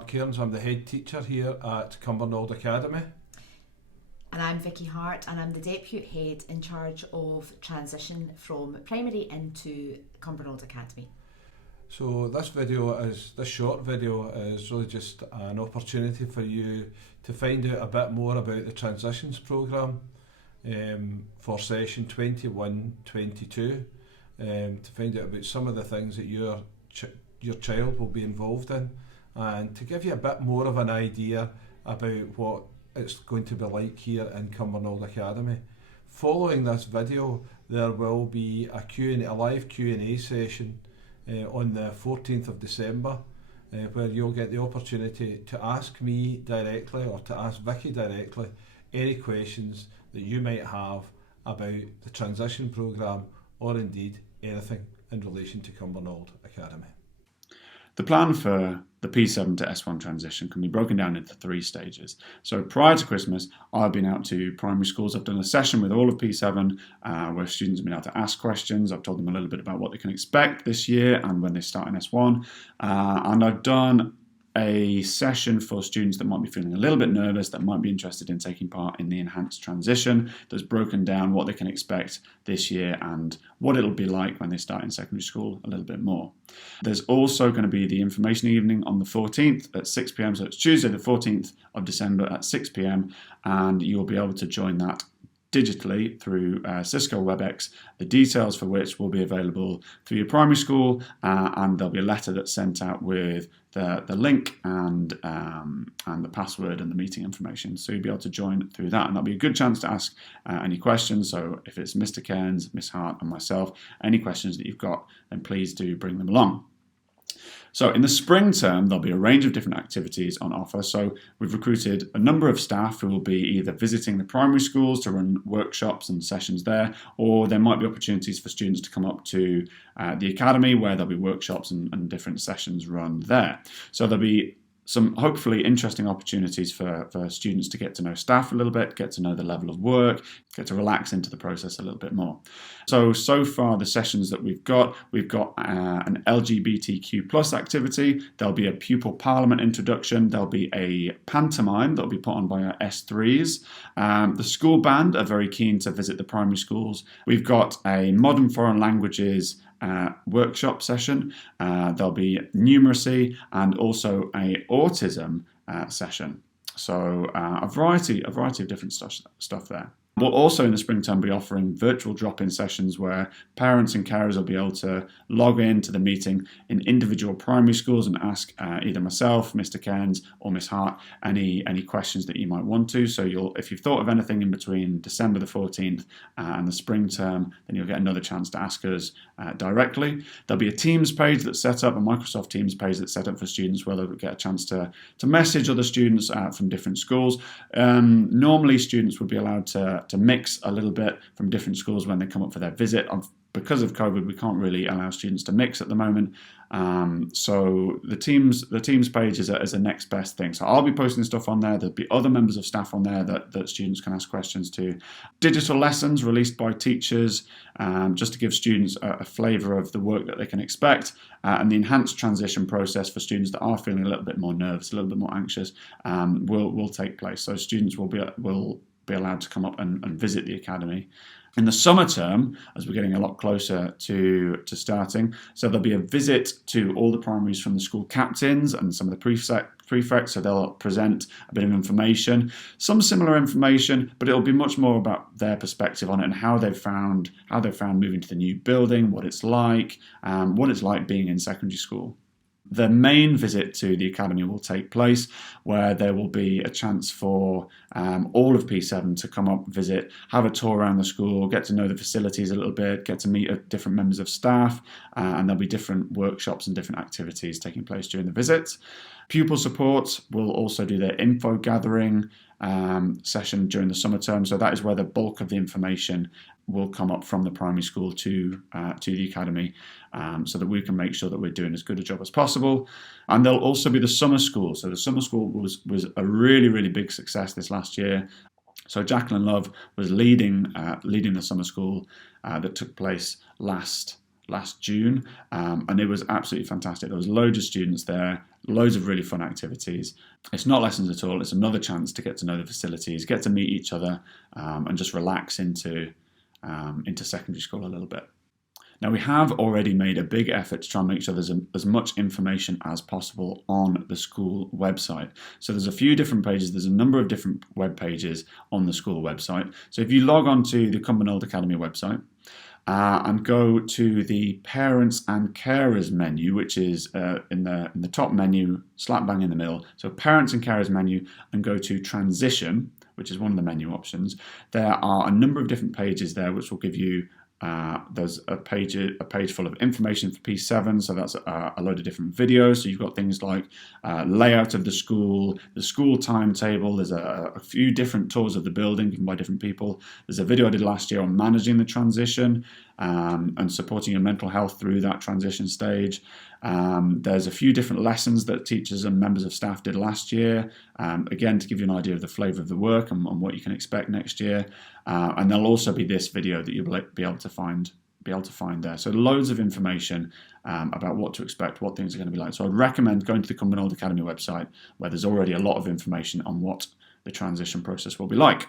Mark Cairns. I'm the head teacher here at Cumbernauld Academy. And I'm Vicky Hart, and I'm the Deputy Head in charge of transition from primary into Cumbernauld Academy. So this short video is really just an opportunity for you to find out a bit more about the transitions programme for session 21-22, to find out about some of the things that your child will be involved in, and to give you a bit more of an idea about what it's going to be like here in Cumbernauld Academy. Following this video, there will be a live Q&A session on the 14th of December, where you'll get the opportunity to ask me directly or to ask Vicky directly any questions that you might have about the transition programme, or indeed anything in relation to Cumbernauld Academy. The plan for the P7 to S1 transition can be broken down into 3 stages. So prior to Christmas, I've been out to primary schools. I've done a session with all of P7 where students have been able to ask questions. I've told them a little bit about what they can expect this year and when they start in S1. And I've done a session for students that might be feeling a little bit nervous, that might be interested in taking part in the enhanced transition, that's broken down what they can expect this year and what it'll be like when they start in secondary school a little bit more. There's also going to be the information evening on the 14th at 6 p.m, so it's Tuesday the 14th of December at 6 p.m, and you'll be able to join that digitally through Cisco WebEx, the details for which will be available through your primary school, and there'll be a letter that's sent out with the link and the password and the meeting information. So you'll be able to join through that, and that'll be a good chance to ask any questions. So if it's Mr. Cairns, Miss Hart and myself, any questions that you've got, then please do bring them along. So in the spring term, there'll be a range of different activities on offer. So we've recruited a number of staff who will be either visiting the primary schools to run workshops and sessions there, or there might be opportunities for students to come up to the academy where there'll be workshops and different sessions run there. So there'll be some hopefully interesting opportunities for students to get to know staff a little bit, get to know the level of work, get to relax into the process a little bit more. So far the sessions that we've got an LGBTQ plus activity, there'll be a pupil parliament introduction, there'll be a pantomime that'll be put on by our S3s. The school band are very keen to visit the primary schools. We've got a modern foreign languages workshop session. There'll be numeracy and also a autism session. So a variety of different stuff there. We'll also in the spring term be offering virtual drop-in sessions where parents and carers will be able to log into the meeting in individual primary schools and ask either myself, Mr. Cairns or Miss Hart any questions that you might want to. So if you've thought of anything in between December the 14th and the spring term, then you'll get another chance to ask us directly. There'll be a Teams page that's set up, a Microsoft Teams page that's set up for students where they'll get a chance to message other students from different schools. Normally students would be allowed to mix a little bit from different schools when they come up for their visit. Because of COVID, we can't really allow students to mix at the moment. So the Teams page is a next best thing. So I'll be posting stuff on there. There'll be other members of staff on there that students can ask questions to. Digital lessons released by teachers, just to give students a flavour of the work that they can expect. And the enhanced transition process for students that are feeling a little bit more nervous, a little bit more anxious, will take place. So students will be allowed to come up and visit the academy. In the summer term, as we're getting a lot closer to starting, so there'll be a visit to all the primaries from the school captains and some of the prefects, so they'll present a bit of information, some similar information, but it'll be much more about their perspective on it and how they've found moving to the new building, what it's like being in secondary school. The main visit to the academy will take place where there will be a chance for all of P7 to come up, visit, have a tour around the school, get to know the facilities a little bit, get to meet different members of staff, and there'll be different workshops and different activities taking place during the visit. Pupil support will also do their info gathering session during the summer term, so that is where the bulk of the information will come up from the primary school to the academy, so that we can make sure that we're doing as good a job as possible. And there'll also be the summer school. So the summer school was a really, really big success this last year. So Jacqueline Love was leading the summer school that took place last June, and it was absolutely fantastic. There was loads of students there, loads of really fun activities. It's not lessons at all. It's another chance to get to know the facilities, get to meet each other, and just relax into secondary school a little bit. Now, we have already made a big effort to try and make sure there's as much information as possible on the school website. So there's a few different pages. There's a number of different web pages on the school website. So if you log on to the Cumbernauld Academy website and go to the Parents and Carers menu, which is in the top menu, slap bang in the middle. So Parents and Carers menu, and go to Transition, which is one of the menu options. There are a number of different pages there which will give you there's a page full of information for P7, so that's a load of different videos. So you've got things like layout of the school timetable. There's a few different tours of the building given by different people. There's a video I did last year on managing the transition and supporting your mental health through that transition stage. There's a few different lessons that teachers and members of staff did last year, again to give you an idea of the flavour of the work and what you can expect next year. And there'll also be this video that you'll be able to find there. So loads of information about what to expect, what things are going to be like. So I'd recommend going to the Cumbernauld Academy website, where there's already a lot of information on what the transition process will be like.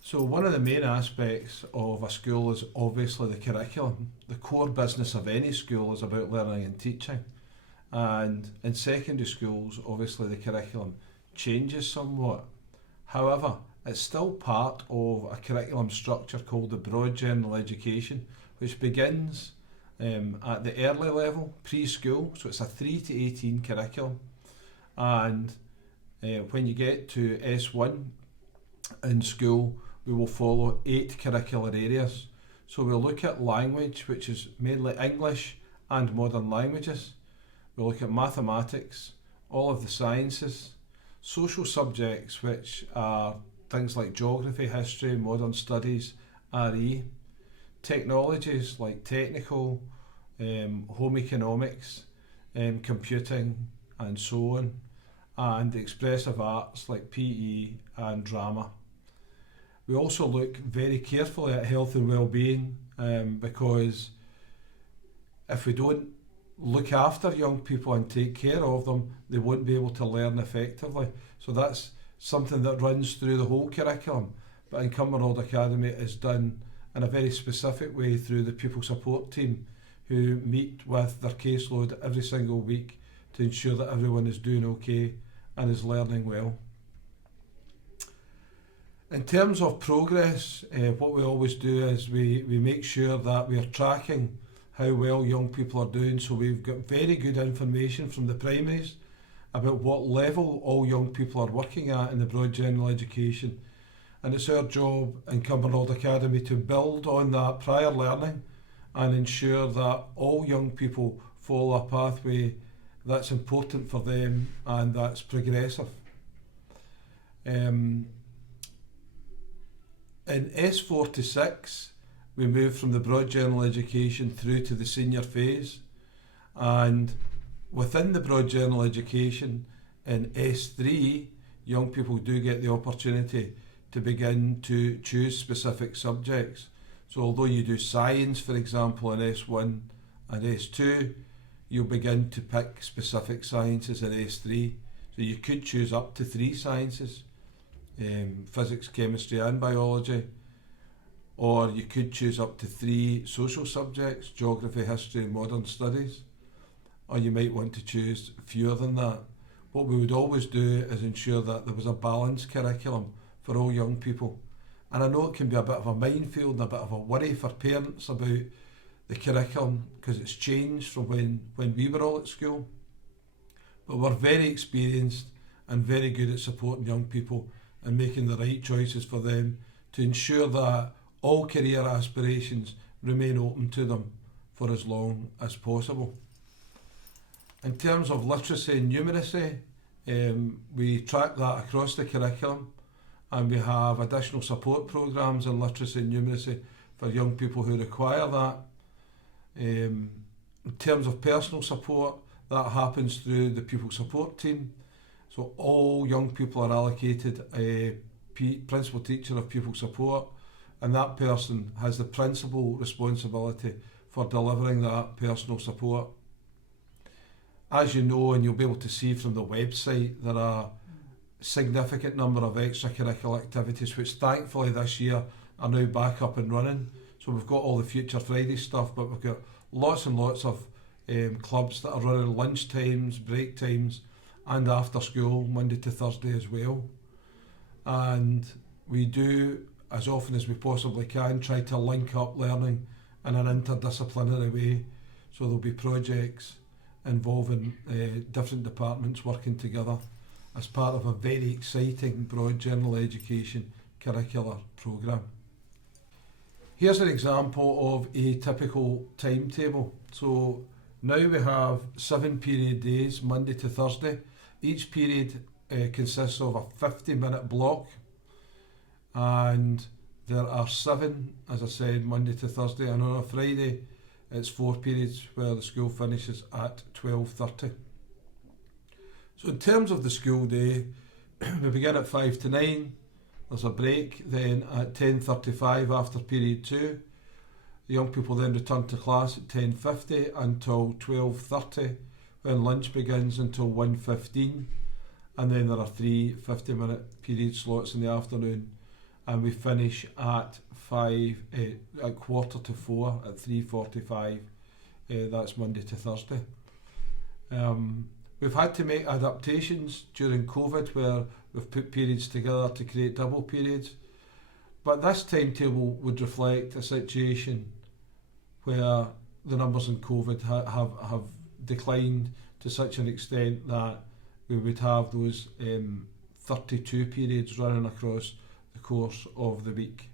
So one of the main aspects of a school is obviously the curriculum. The core business of any school is about learning and teaching. And in secondary schools, obviously the curriculum changes somewhat. However, it's still part of a curriculum structure called the Broad General Education, which begins at the early level, preschool, so it's a 3 to 18 curriculum. And when you get to S1 in school, we will follow 8 curricular areas. So we'll look at language, which is mainly English and modern languages. We'll look at mathematics, all of the sciences, social subjects, which are things like geography, history, modern studies, RE, technologies like technical, home economics, computing, and so on, and expressive arts like PE and drama. We also look very carefully at health and well-being because if we don't look after young people and take care of them, they won't be able to learn effectively. So that's something that runs through the whole curriculum. But in Cumbernauld Academy, it's done in a very specific way through the pupil support team, who meet with their caseload every single week to ensure that everyone is doing okay and is learning well. In terms of progress, what we always do is we make sure that we are tracking how well young people are doing. So we've got very good information from the primaries about what level all young people are working at in the Broad General Education. And it's our job in Cumbernauld Academy to build on that prior learning and ensure that all young people follow a pathway that's important for them and that's progressive. In S4 to 6, we move from the Broad General Education through to the senior phase, and within the Broad General Education in S3, young people do get the opportunity to begin to choose specific subjects. So although you do science, for example, in S1 and S2, you'll begin to pick specific sciences in S3. So you could choose up to 3 sciences. Physics, chemistry and biology, or you could choose up to 3 social subjects, geography, history and modern studies, or you might want to choose fewer than that. What we would always do is ensure that there was a balanced curriculum for all young people. And I know it can be a bit of a minefield and a bit of a worry for parents about the curriculum because it's changed from when we were all at school, but we're very experienced and very good at supporting young people and making the right choices for them to ensure that all career aspirations remain open to them for as long as possible. In terms of literacy and numeracy, we track that across the curriculum, and we have additional support programmes in literacy and numeracy for young people who require that. In terms of personal support, that happens through the pupil support team. So all young people are allocated a principal teacher of pupil support, and that person has the principal responsibility for delivering that personal support. as you know, and you'll be able to see from the website, there are a significant number of extracurricular activities which thankfully this year are now back up and running. So we've got all the Future Friday stuff, but we've got lots and lots of clubs that are running lunch times, break times, and after school, Monday to Thursday as well. And we do, as often as we possibly can, try to link up learning in an interdisciplinary way. So there'll be projects involving different departments working together as part of a very exciting broad general education curricular programme. Here's an example of a typical timetable. So now we have 7 period days, Monday to Thursday. Each period consists of a 50-minute block, and there are 7, as I said, Monday to Thursday, and on a Friday it's 4 periods where the school finishes at 12:30. So in terms of the school day, we begin at 5 to 9. There's a break then at 10:35 after period 2. The young people then return to class at 10:50 until 12:30, when lunch begins until 1:15, and then there are 3 50-minute period slots in the afternoon, and we finish at 4:45 at 3:45. That's Monday to Thursday. We've had to make adaptations during COVID where we've put periods together to create double periods, but this timetable would reflect a situation where the numbers in COVID have declined to such an extent that we would have those 32 periods running across the course of the week.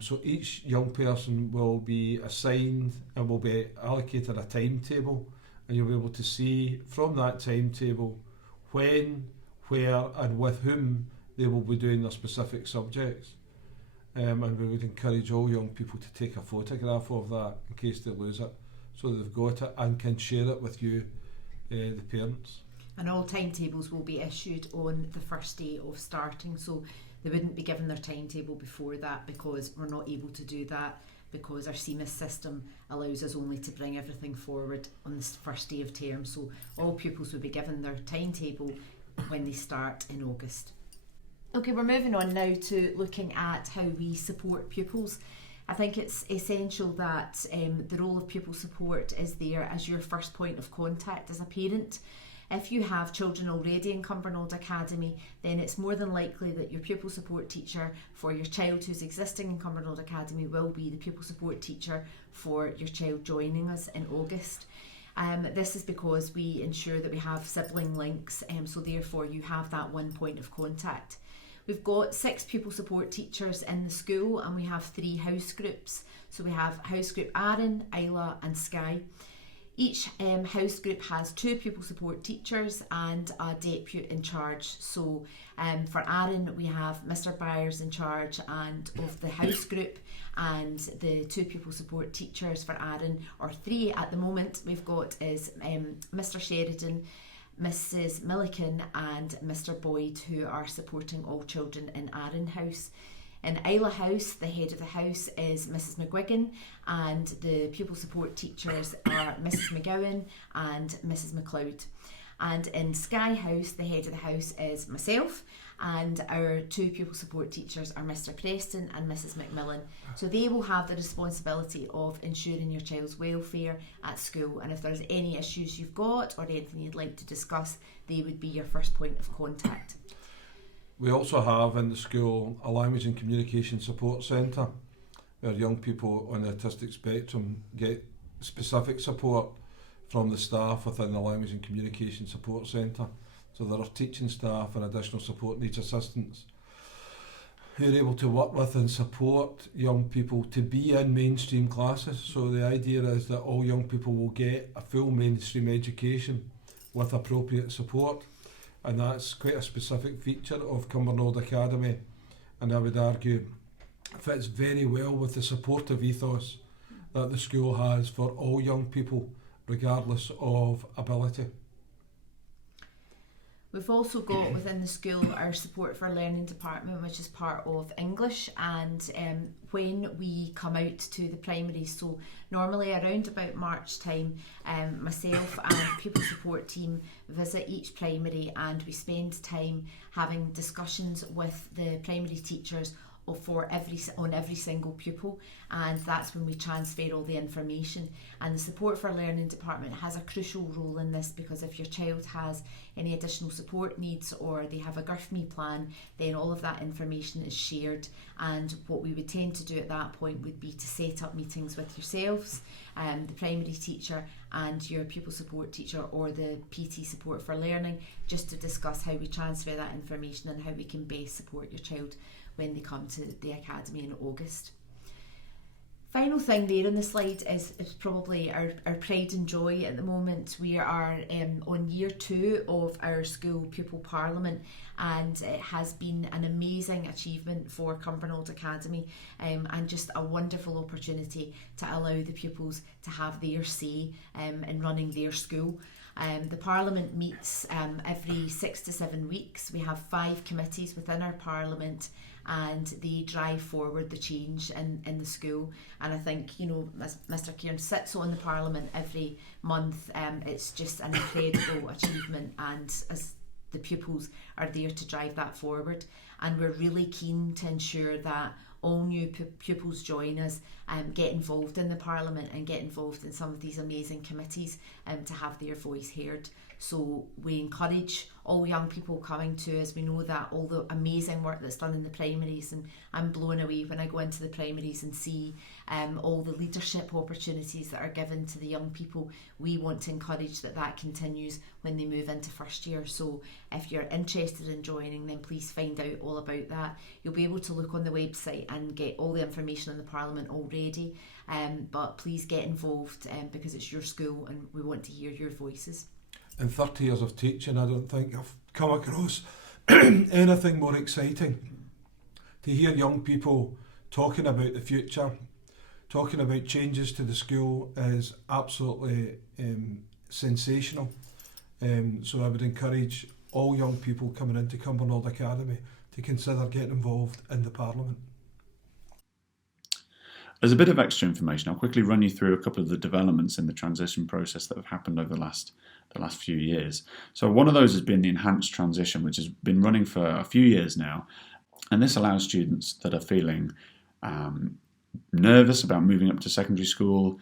So each young person will be assigned and will be allocated a timetable, and you'll be able to see from that timetable when, where and with whom they will be doing their specific subjects. And we would encourage all young people to take a photograph of that in case they lose it, so that they've got it and can share it with you, the parents. And all timetables will be issued on the first day of starting, so they wouldn't be given their timetable before that, because we're not able to do that because our CMIS system allows us only to bring everything forward on the first day of term. So all pupils will be given their timetable when they start in August. Okay, we're moving on now to looking at how we support pupils. I think it's essential that the role of pupil support is there as your first point of contact as a parent. If you have children already in Cumbernauld Academy, then it's more than likely that your pupil support teacher for your child who's existing in Cumbernauld Academy will be the pupil support teacher for your child joining us in August. This is because we ensure that we have sibling links, so therefore you have that one point of contact. We've got 6 pupil support teachers in the school, and we have 3 house groups. So we have house group Aaron, Isla and Skye. Each house group has 2 pupil support teachers and a deputy in charge. So for Aaron, we have Mr. Byers in charge and of the house group, and the 2 pupil support teachers for Aaron, or 3 at the moment, we've got is Mr. Sheridan, Mrs. Milliken and Mr. Boyd, who are supporting all children in Aaron House. In Isla House, the head of the house is Mrs. McGuigan, and the pupil support teachers are Mrs. McGowan and Mrs. McLeod. And in Skye House, the head of the house is myself, and our 2 pupil support teachers are Mr. Preston and Mrs. McMillan. So they will have the responsibility of ensuring your child's welfare at school, and if there's any issues you've got or anything you'd like to discuss, they would be your first point of contact. We also have in the school a language and communication support centre where young people on the autistic spectrum get specific support from the staff within the language and communication support centre. So there are teaching staff and additional support needs assistants who are able to work with and support young people to be in mainstream classes. So the idea is that all young people will get a full mainstream education with appropriate support. And that's quite a specific feature of Cumbernauld Academy, and I would argue fits very well with the supportive ethos that the school has for all young people, regardless of ability. We've also got within the school our support for learning department, which is part of English, and when we come out to the primaries, so normally around about March time, myself and pupil support team visit each primary, and we spend time having discussions with the primary teachers on every single pupil, and that's when we transfer all the information. And the support for learning department has a crucial role in this, because if your child has any additional support needs or they have a GIRFME plan, then all of that information is shared. And what we would tend to do at that point would be to set up meetings with yourselves, the primary teacher and your pupil support teacher or the PT support for learning, just to discuss how we transfer that information and how we can best support your child when they come to the academy in August. Final thing there on the slide is probably our pride and joy at the moment. We are on year 2 of our school pupil parliament, and it has been an amazing achievement for Cumbernauld Academy, and just a wonderful opportunity to allow the pupils to have their say in running their school. The Parliament meets every 6 to 7 weeks. We have 5 committees within our Parliament, and they drive forward the change in the school. And I think, as Mr. Cairns sits on the Parliament every month, it's just an incredible achievement, and as the pupils are there to drive that forward. And we're really keen to ensure that all new pupils join us, get involved in the Parliament and get involved in some of these amazing committees to have their voice heard. So we encourage all young people coming to us. We know that all the amazing work that's done in the primaries, and I'm blown away when I go into the primaries and see all the leadership opportunities that are given to the young people. We want to encourage that continues when they move into first year. So if you're interested in joining, then please find out all about that. You'll be able to look on the website and get all the information in the Parliament already, but please get involved because it's your school and we want to hear your voices. In 30 years of teaching, I don't think I've come across anything more exciting. To hear young people talking about the future, talking about changes to the school is absolutely sensational. So I would encourage all young people coming into Cumbernauld Academy to consider getting involved in the Parliament. As a bit of extra information, I'll quickly run you through a couple of the developments in the transition process that have happened over the last few years. So one of those has been the enhanced transition, which has been running for a few years now. And this allows students that are feeling nervous about moving up to secondary school,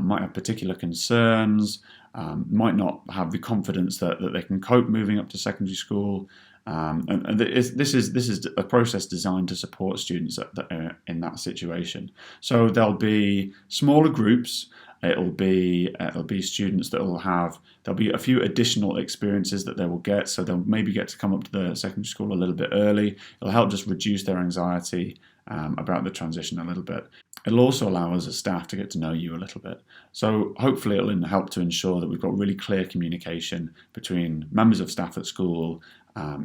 might have particular concerns, might not have the confidence that they can cope moving up to secondary school. And this is a process designed to support students that are in that situation. So there'll be smaller groups. It'll be students there'll be a few additional experiences that they will get. So they'll maybe get to come up to the secondary school a little bit early. It'll help just reduce their anxiety about the transition a little bit. It'll also allow us as staff to get to know you a little bit. So hopefully it'll help to ensure that we've got really clear communication between members of staff at school,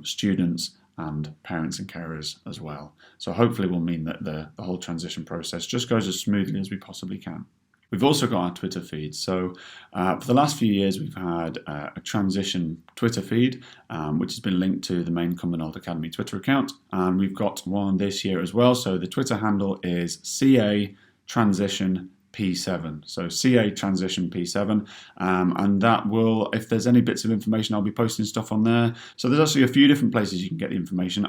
students and parents and carers as well. So hopefully will mean that the whole transition process just goes as smoothly as we possibly can. We've also got our Twitter feed. So for the last few years, we've had a transition Twitter feed, which has been linked to the main Cumbernauld Academy Twitter account. And we've got one this year as well. So the Twitter handle is CA Transition P7. So CA Transition P7. And that will, if there's any bits of information, I'll be posting stuff on there. So there's actually a few different places you can get the information.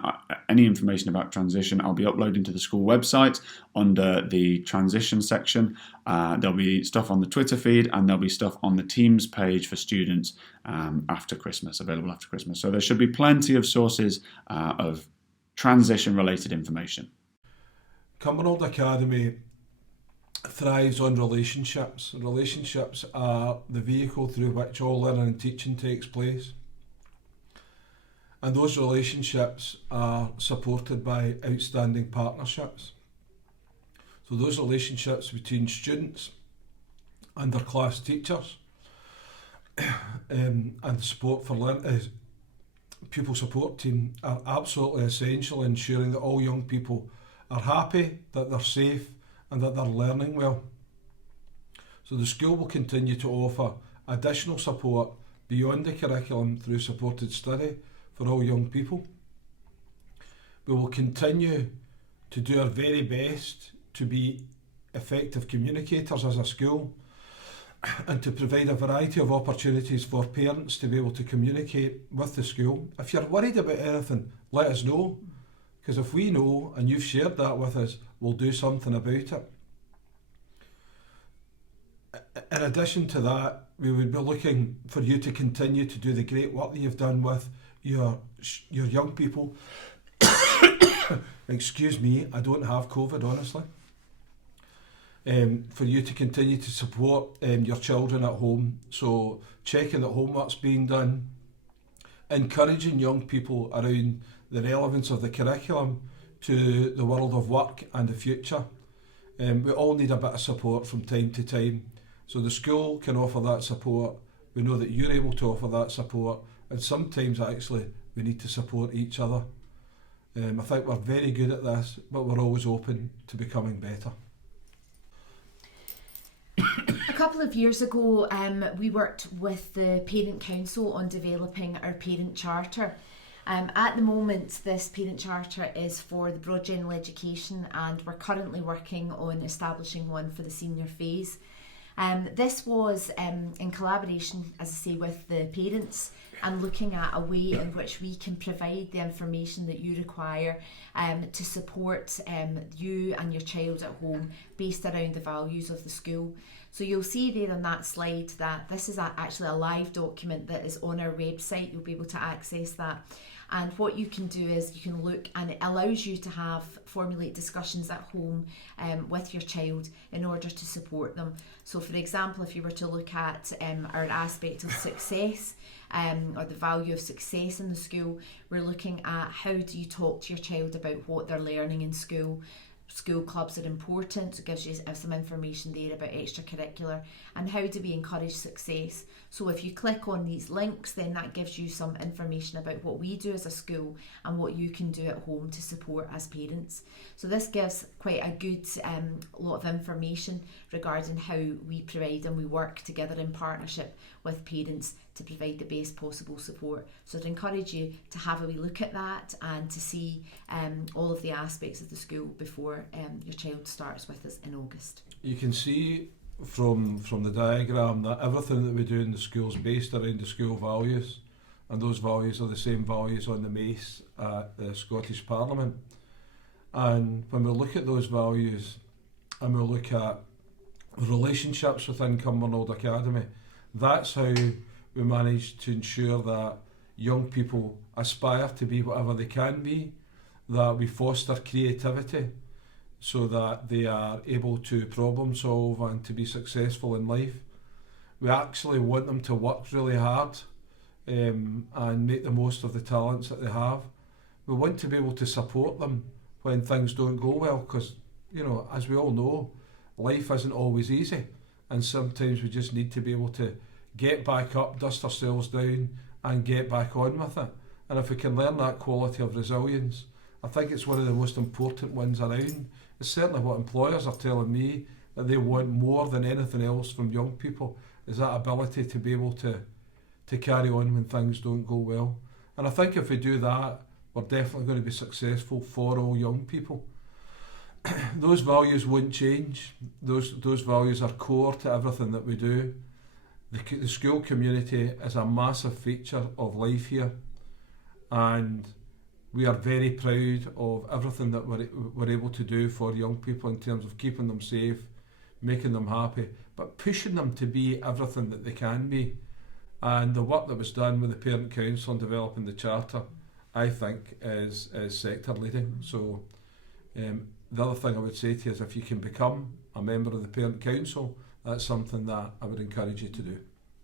Any information about transition, I'll be uploading to the school website under the transition section. There'll be stuff on the Twitter feed, and there'll be stuff on the Teams page for students after Christmas, available after Christmas. So there should be plenty of sources of transition-related information. Cumbernauld Academy thrives on relationships. Relationships are the vehicle through which all learning and teaching takes place. And those relationships are supported by outstanding partnerships. So those relationships between students and their class teachers and support for pupil support team are absolutely essential in ensuring that all young people are happy, that they're safe and that they're learning well. So the school will continue to offer additional support beyond the curriculum through supported study, for all young people. We will continue to do our very best to be effective communicators as a school and to provide a variety of opportunities for parents to be able to communicate with the school. If you're worried about anything, let us know, because if we know and you've shared that with us, we'll do something about it. In addition to that, we would be looking for you to continue to do the great work that you've done with your young people. Excuse me, I don't have COVID, honestly. For you to continue to support your children at home, so checking that homework's being done, encouraging young people around the relevance of the curriculum to the world of work and the future. We all need a bit of support from time to time, so the school can offer that support. We know that you're able to offer that support, and sometimes actually we need to support each other. I think we're very good at this, but we're always open to becoming better. A couple of years ago, we worked with the Parent Council on developing our Parent Charter. At the moment, this Parent Charter is for the broad general education, and we're currently working on establishing one for the senior phase. This was in collaboration, as I say, with the parents, and looking at a way in which we can provide the information that you require to support you and your child at home based around the values of the school. So you'll see there on that slide that this is actually a live document that is on our website. You'll be able to access that. And what you can do is you can look, and it allows you to formulate discussions at home with your child in order to support them. So for example, if you were to look at our aspect of success, or the value of success in the school, we're looking at how do you talk to your child about what they're learning in school. School clubs are important, so it gives you some information there about extracurricular, and how do we encourage success. So if you click on these links, then that gives you some information about what we do as a school and what you can do at home to support as parents. So this gives quite a good lot of information regarding how we provide and we work together in partnership with parents to provide the best possible support. So I'd encourage you to have a wee look at that and to see all of the aspects of the school before your child starts with us in August. You can see from the diagram that everything that we do in the school is based around the school values, and those values are the same values on the mace at the Scottish Parliament. And when we look at those values and we look at relationships within Cumbernauld Academy, that's how we manage to ensure that young people aspire to be whatever they can be, that we foster creativity so that they are able to problem solve and to be successful in life. We actually want them to work really hard and make the most of the talents that they have. We want to be able to support them when things don't go well, because, you know, as we all know, life isn't always easy, and sometimes we just need to be able to get back up, dust ourselves down and get back on with it. And if we can learn that quality of resilience, I think it's one of the most important ones around. It's certainly what employers are telling me that they want more than anything else from young people, is that ability to be able to carry on when things don't go well. And I think if we do that, we're definitely going to be successful for all young people. Those values won't change. Those values are core to everything that we do. The school community is a massive feature of life here, and we are very proud of everything that we're able to do for young people in terms of keeping them safe, making them happy, but pushing them to be everything that they can be. And the work that was done with the Parent Council on developing the Charter, I think, is sector leading. So the other thing I would say to you is, if you can become a member of the Parent Council, that's something that I would encourage you to do.